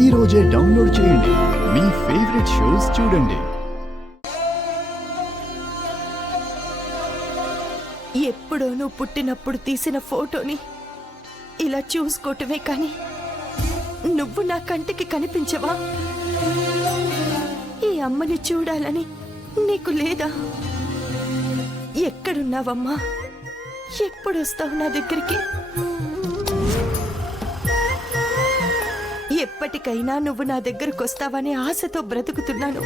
ఈ రోజే డౌన్లోడ్ చేయండి. మీ ఫేవరెట్ షోస్ చూడండి. ఎప్పుడో నువ్వు పుట్టినప్పుడు తీసిన ఫోటోని ఇలా చూసుకోవటమే కానీ నువ్వు నా కంటికి కనిపించవా? ఈ అమ్మని చూడాలని నీకు లేదా? ఎక్కడున్నావమ్మా? ఎప్పుడొస్తావు నా దగ్గరికి? ఎప్పటికైనా నువ్వు నా దగ్గరకు వస్తావనే ఆశతో బ్రతుకుతున్నాను.